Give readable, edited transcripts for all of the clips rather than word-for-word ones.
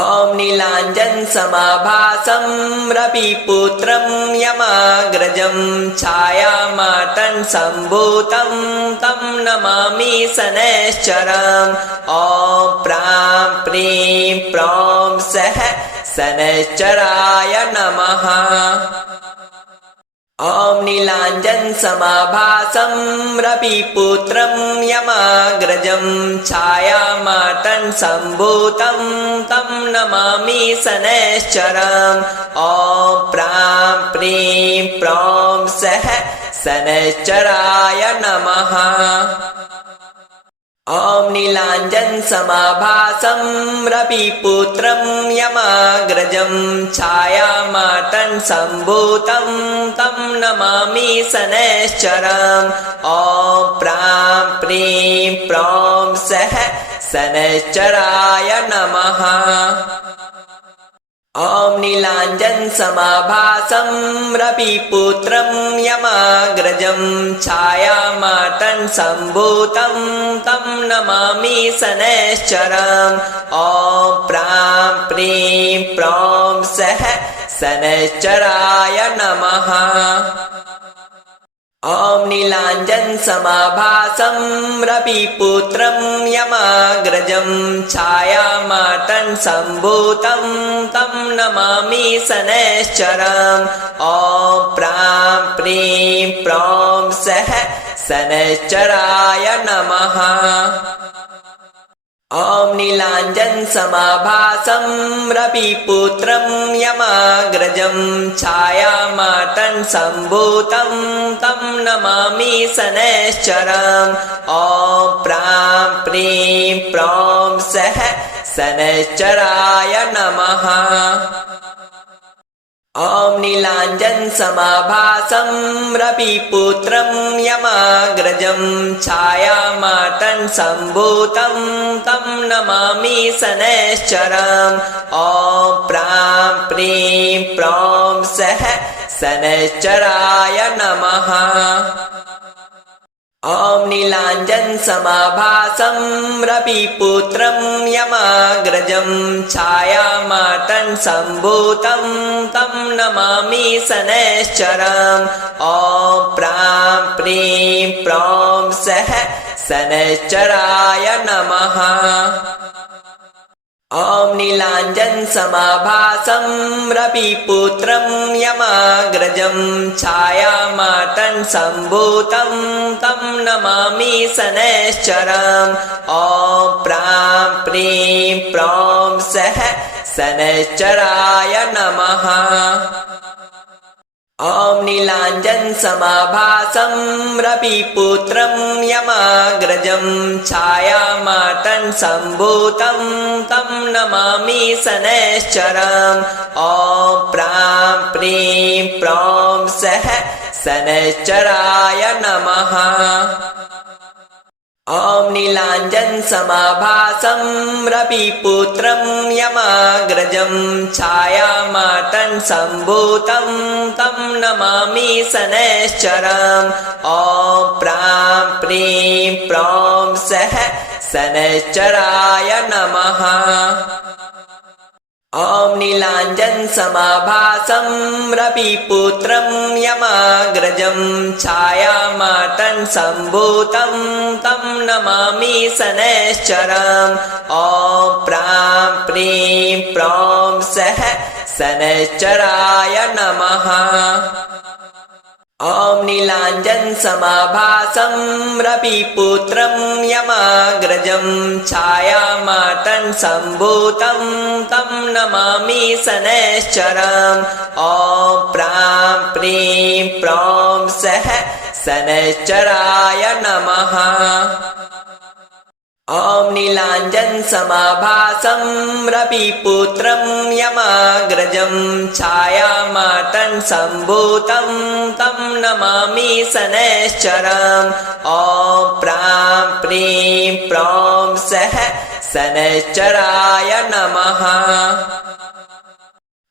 ॐ नीलाञ्जनसमाभासं रविपुत्रं यमाग्रजं छायामार्तण्डसम्भूतं तं नमामि शनैश्चरम् ॐ प्रां प्रीं प्रौं सः शनैश्चराय नमः। ॐ नीलाञ्जनसमाभासं रविपुत्रं यमाग्रजं छायामार्तण्डसम्भूतं तं नमामि शनैश्चरम् ॐ प्रां प्रीं प्रौं सः शनैश्चराय नमः। ॐ नीलाञ्जनसमाभासं रविपुत्रं यमाग्रजं छायामार्तण्डसम्भूतं तं नमामि शनैश्चरम् ॐ प्रां प्रीं प्रौं सः शनैश्चराय नमः। ॐ नीलाञ्जनसमाभासं रविपुत्रं यमाग्रजं छायामार्तण्डसम्भूतं तं नमामि शनैश्चरम् ॐ प्रां प्रीं प्रौं सः शनैश्चराय नमः। ॐ नीलाञ्जनसमाभासं रविपुत्रं यमाग्रजं छायामार्तण्डसम्भूतं तं नमामि शनैश्चरम् ॐ प्रां प्रीं प्रौं सः शनैश्चराय नमः। ॐ नीलाञ्जनसमाभासं रविपुत्रं यमाग्रजं छायामार्तण्डसम्भूतं तं नमामि शनैश्चरम् ॐ प्रां प्रीं प्रौं सः शनैश्चराय नमः। ॐ नीलाञ्जनसमाभासं रविपुत्रं यमाग्रजं छायामार्तण्डसम्भूतं तं नमामि शनैश्चरम् ॐ प्रां प्रीं प्रौं सः शनैश्चराय नमः। ॐ नीलाञ्जनसमाभासं रविपुत्रं यमाग्रजं छायामार्तण्डसम्भूतं तं नमामि शनैश्चरम् ॐ प्रां प्रीं प्रौं सः शनैश्चराय नमः। ॐ नीलाञ्जनसमाभासं रविपुत्रं यमाग्रजं छायामार्तण्डसम्भूतं तं नमामि शनैश्चरम् ॐ प्रां प्रीं प्रौं सः शनैश्चराय नमः। ॐ नीलाञ्जनसमाभासं रविपुत्रं यमाग्रजं छायामार्तण्डसम्भूतं तं नमामि शनैश्चरम् ॐ प्रां प्रीं प्रौं सः शनैश्चराय नमः। ॐ नीलाञ्जनसमाभासं रविपुत्रं यमाग्रजं छायामार्तण्डसम्भूतं तं नमामि शनैश्चरम् ॐ प्रां प्रीं प्रौं सः शनैश्चराय नमः। ॐ नीलाञ्जनसमाभासं रविपुत्रं यमाग्रजं छायामार्तण्डसम्भूतं तं नमामि शनैश्चरम् ॐ प्रां प्रीं प्रौं सः शनैश्चराय नमः। ॐ नीलाञ्जनसमाभासं रविपुत्रं यमाग्रजं छायामार्तण्डसम्भूतं तं नमामि शनैश्चरम् ॐ प्रां प्रीं प्रौं सः शनैश्चराय नमः। ॐ नीलाञ्जनसमाभासं रविपुत्रं यमाग्रजं छायामार्तण्डसम्भूतं तं नमामि शनैश्चरम् ॐ प्रां प्रीं प्रौं सः शनैश्चराय नमः।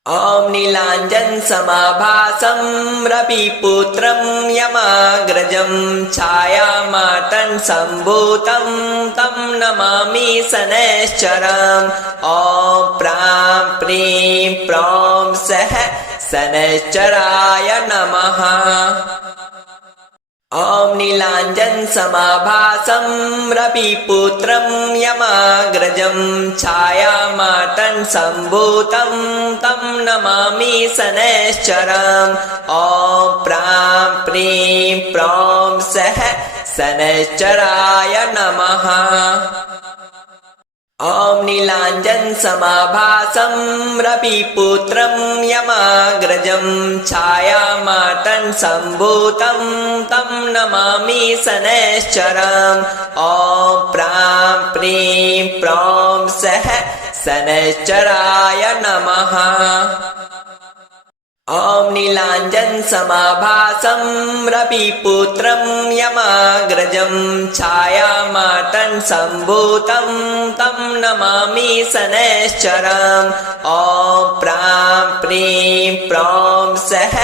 ॐ नीलाञ्जनसमाभासं रविपुत्रं यमाग्रजं छायामार्तण्डसम्भूतं तं नमामि शनैश्चरम् ॐ प्रां प्रीं प्रौं सः शनैश्चराय नमः। ॐ नीलाञ्जनसमाभासं रविपुत्रं यमाग्रजं छायामातङ्गसम्भूतं तं नमामि शनैश्चरम्। ॐ प्रां प्रीं प्रौं सः शनैश्चराय नमः। ॐ नीलाञ्जनसमाभासं रविपुत्रं यमाग्रजं छायामातङ्गसम्भूतं तं नमामि शनैश्चरम्। ॐ प्रां प्रीं प्रौं सः शनैश्चराय नमः। ॐ नीलाञ्जनसमाभासं रविपुत्रं यमाग्रजं छायामातङ्गसम्भूतं तं नमामि शनैश्चरम्। ॐ प्रां प्रीं प्रौं सः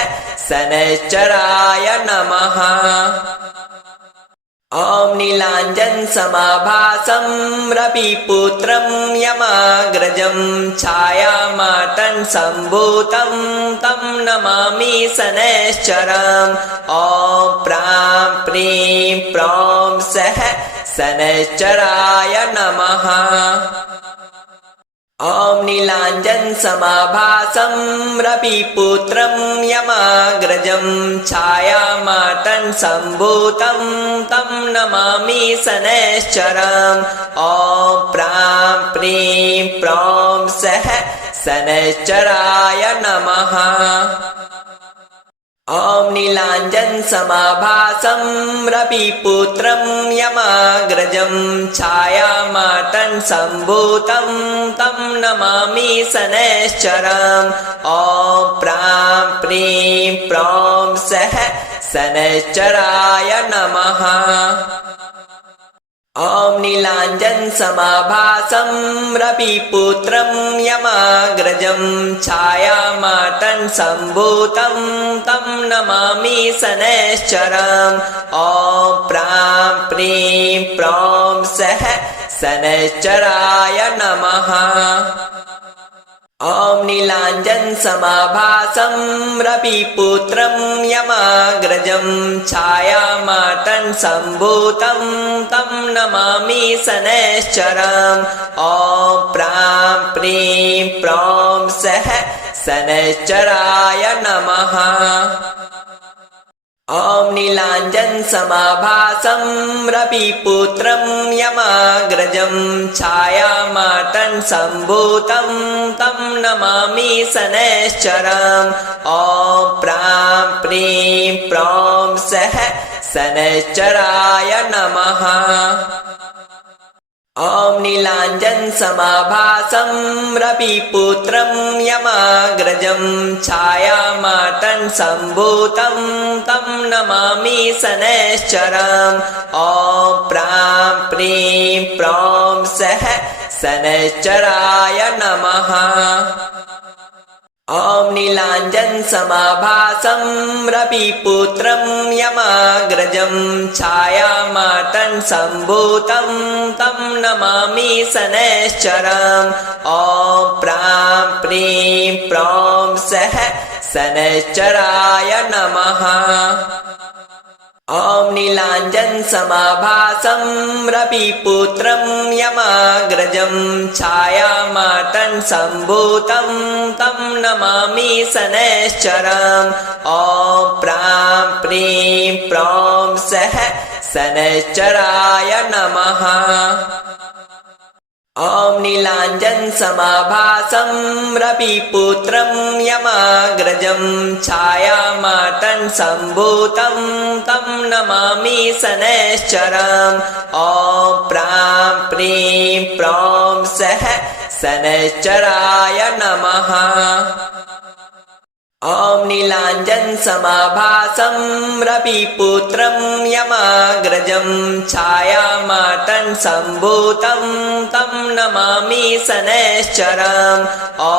शनैश्चराय नमः। ॐ नीलाञ्जनसमाभासं रविपुत्रं यमाग्रजं छायामातङ्गसम्भूतं तं नमामि शनैश्चरम्। ॐ प्रां प्रीं प्रौं सः शनैश्चराय नमः। ॐ नीलाञ्जनसमाभासं रविपुत्रं यमाग्रजं छायामातङ्गसम्भूतं तं नमामि शनैश्चरम्। ॐ प्रां प्रीं प्रौं सः शनैश्चराय नमः। ॐ नीलाञ्जनसमाभासं रविपुत्रं यमाग्रजं छायामातङ्गसम्भूतं तं नमामि शनैश्चरम्। ॐ प्रां प्रीं प्रौं सः शनैश्चराय नमः। ॐ नीलाञ्जनसमाभासं रविपुत्रं यमाग्रजं छायामातङ्गसम्भूतं तं नमामि शनैश्चरम्। ॐ प्रां प्रीं प्रौं सः शनैश्चराय नमः। ॐ नीलाञ्जनसमाभासं रविपुत्रं यमाग्रजं छायामातङ्गसम्भूतं तं नमामि शनैश्चरम्। ॐ प्रां प्रीं प्रौं सः शनैश्चराय नमः। ॐ नीलाञ्जनसमाभासं रविपुत्रं यमाग्रजं छायामातङ्गसम्भूतं तं नमामि शनैश्चरम्। ॐ प्रां प्रीं प्रौं सः शनैश्चराय नमः। ॐ नीलाञ्जनसमाभासं रविपुत्रं यमाग्रजं छायामातङ्गसम्भूतं तं नमामि शनैश्चरम्। ॐ प्रां प्रीं प्रौं सः शनैश्चराय नमः। ॐ नीलाञ्जनसमाभासं रविपुत्रं यमाग्रजं छायामातङ्गसम्भूतं तं नमामि शनैश्चरम्। ॐ प्रां प्रीं प्रौं सः शनैश्चराय नमः। ॐ नीलाञ्जनसमाभासं रविपुत्रं यमाग्रजं छायामातङ्गसम्भूतं तं नमामि शनैश्चरम्। ॐ प्रां प्रीं प्रौं सः शनैश्चराय नमः। ॐ नीलाञ्जनसमाभासं रविपुत्रं यमाग्रजं छायामातङ्गसम्भूतं तं नमामि शनैश्चरम्। ॐ प्रां प्रीं प्रौं सः शनैश्चराय नमः। ॐ नीलाञ्जनसमाभासं रविपुत्रं यमाग्रजं छायामातङ्गसम्भूतं तं नमामि शनैश्चरम्। ॐ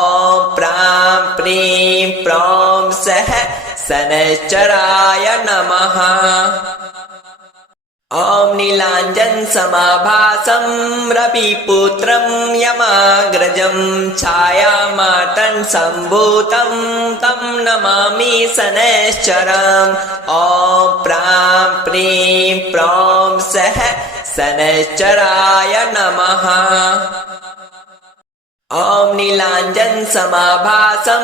प्रां प्रीं प्रौं सः शनैश्चराय नमः। ॐ नीलाञ्जनसमाभासं रविपुत्रं यमाग्रजं छायामार्तण्डसम्भूतं तं नमामि शनैश्चरम् ॐ प्रां प्रीं प्रौं सः शनैश्चराय नमः। ॐ नीलाञ्जनसमाभासं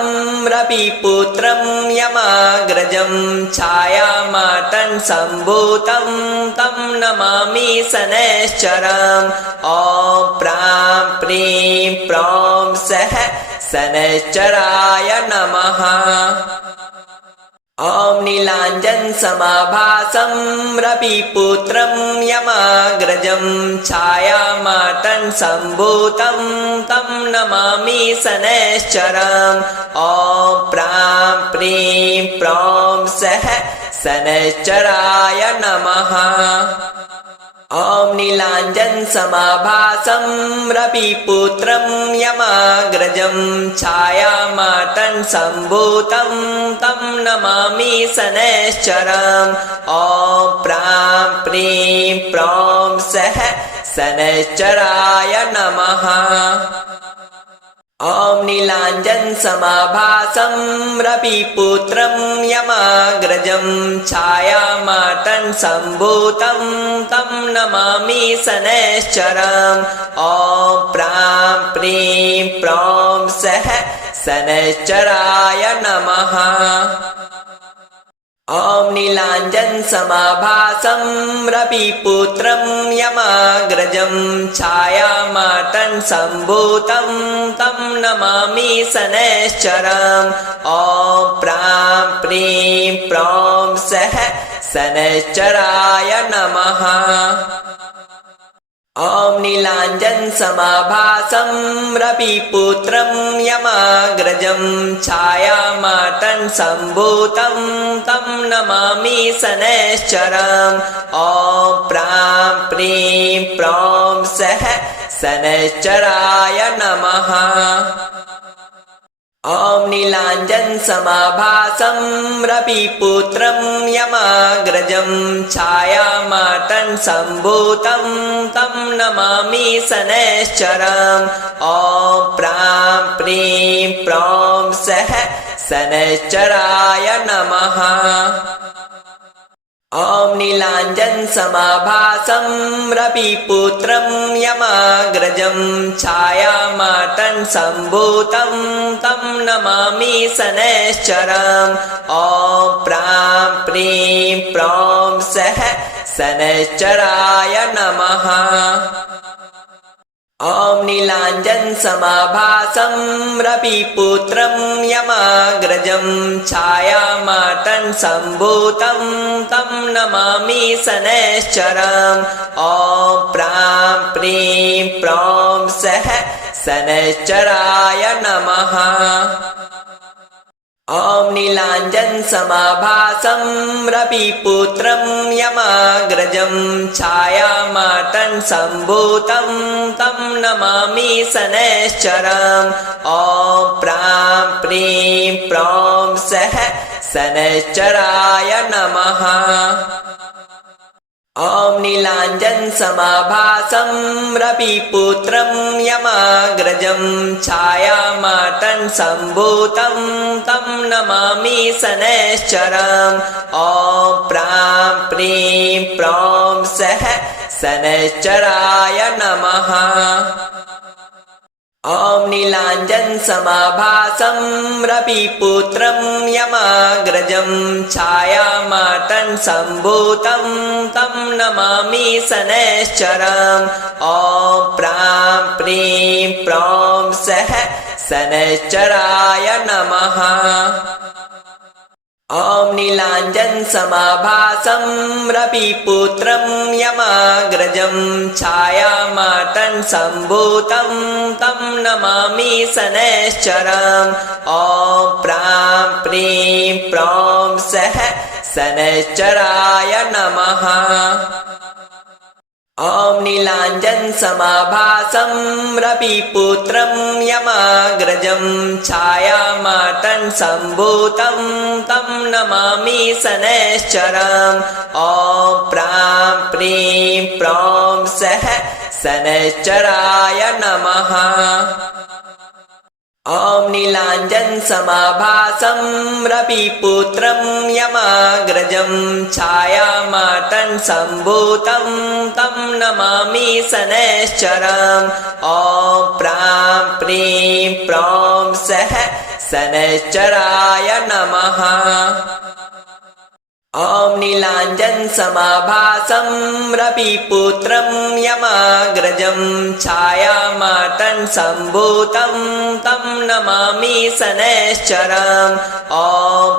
रविपुत्रं यमाग्रजं छायामार्तण्डसम्भूतं तं नमामि शनैश्चरम् ॐ प्रां प्रीं प्रौं सः शनैश्चराय नमः। ॐ नीलाञ्जनसमाभासं रविपुत्रं यमाग्रजं छायामार्तण्डसम्भूतं तं नमामि शनैश्चरम् ॐ प्रां प्रीं प्रौं सः शनैश्चराय नमः। ॐ नीलाञ्जनसमाभासं रविपुत्रं यमाग्रजं छायामार्तण्डसम्भूतं तं नमामि शनैश्चरम् ॐ प्रां प्रीं प्रौं सः शनैश्चराय नमः। ॐ नीलाञ्जनसमाभासं रविपुत्रं यमाग्रजं छायामार्तण्डसम्भूतं तं नमामि शनैश्चरम् ॐ प्रां प्रीं प्रौं सः शनैश्चराय नमः। ॐ नीलाञ्जनसमाभासं रविपुत्रं यमाग्रजं छायामार्तण्डसम्भूतं तं नमामि शनैश्चरम् ॐ प्रां प्रीं प्रौं सः शनैश्चराय नमः। ॐ नीलाञ्जनसमाभासं रविपुत्रं यमाग्रजं छायामार्तण्डसम्भूतं तं नमामि शनैश्चरम् ॐ प्रां प्रीं प्रौं सः शनैश्चराय नमः। ॐ नीलाञ्जनसमाभासं रविपुत्रं यमाग्रजं छायामार्तण्डसम्भूतं तं नमामि शनैश्चरम् ॐ प्रां प्रीं प्रौं सः शनैश्चराय नमः। ॐ नीलाञ्जनसमाभासं रविपुत्रं यमाग्रजं छायामार्तण्डसम्भूतं तं नमामि शनैश्चरम् ॐ प्रां प्रीं प्रौं सः शनैश्चराय नमः। ॐ नीलाञ्जनसमाभासं रविपुत्रं यमाग्रजं छायामार्तण्डसम्भूतं तं नमामि शनैश्चरम् ॐ प्रां प्रीं प्रौं सः शनैश्चराय नमः। ॐ नीलाञ्जनसमाभासं रविपुत्रं यमाग्रजं छायामार्तण्डसम्भूतं तं नमामि शनैश्चरम् ॐ प्रां प्रीं प्रौं सः शनैश्चराय नमः। ॐ नीलाञ्जनसमाभासं रविपुत्रं यमाग्रजं छायामार्तण्डसम्भूतं तं नमामि शनैश्चरम् ॐ प्रां प्रीं प्रौं सः शनैश्चराय नमः। ॐ नीलाञ्जनसमाभासं रविपुत्रं यमाग्रजं छायामार्तण्डसम्भूतं तं नमामि शनैश्चरम् ॐ प्रां प्रीं प्रौं सः शनैश्चराय नमः। ॐ नीलाञ्जनसमाभासं रविपुत्रं यमाग्रजं छायामार्तण्डसम्भूतं तं नमामि शनैश्चरम् ॐ प्रां प्रीं प्रौं सः शनैश्चराय नमः। ॐ नीलाञ्जनसमाभासं रविपुत्रं यमाग्रजं छायामार्तण्डसम्भूतं तं नमामि शनैश्चरम् ॐ प्रां प्रीं प्रौं सः शनैश्चराय नमः। ॐ नीलाञ्जनसमाभासं रविपुत्रं यमाग्रजं छायामार्तण्डसम्भूतं तं नमामि शनैश्चरम् ॐ प्रां प्रीं प्रौं सः शनैश्चराय नमः। ॐ नीलाञ्जनसमाभासं रविपुत्रं यमाग्रजं छायामार्तण्डसम्भूतं तं नमामि शनैश्चरम् ॐ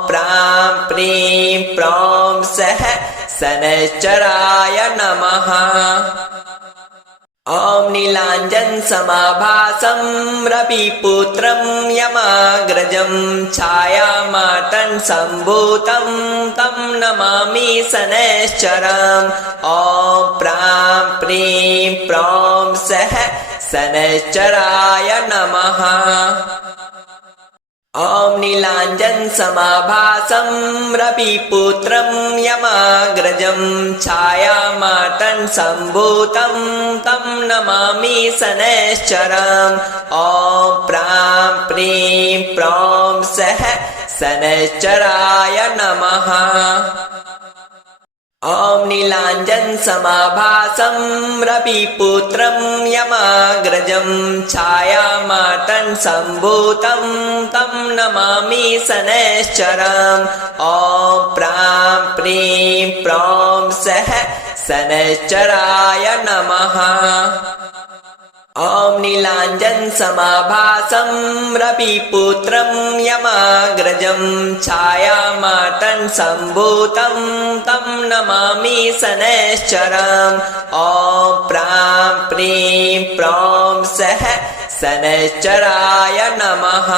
प्रां प्रीं प्रौं सः शनैश्चराय नमः। ॐ नीलाञ्जनसमाभासं रविपुत्रं यमाग्रजं छायामार्तण्डसम्भूतं तं नमामि शनैश्चरम् ॐ प्रां प्रीं प्रौं सः शनैश्चराय नमः। ॐ नीलाञ्जनसमाभासं रविपुत्रं यमाग्रजं छायामार्तण्डसम्भूतं तं नमामि शनैश्चरम् ॐ प्रां प्रीं प्रौं सः शनैश्चराय नमः। ॐ नीलाञ्जनसमाभासं रविपुत्रं यमाग्रजं छायामार्तण्डसम्भूतं तं नमामि शनैश्चरम् ॐ प्रां प्रीं प्रौं सः शनैश्चराय नमः। ॐ नीलाञ्जनसमाभासं रविपुत्रं यमाग्रजं छायामार्तण्डसम्भूतं तं नमामि शनैश्चरम् ॐ प्रां प्रीं प्रौं सः शनैश्चराय नमः।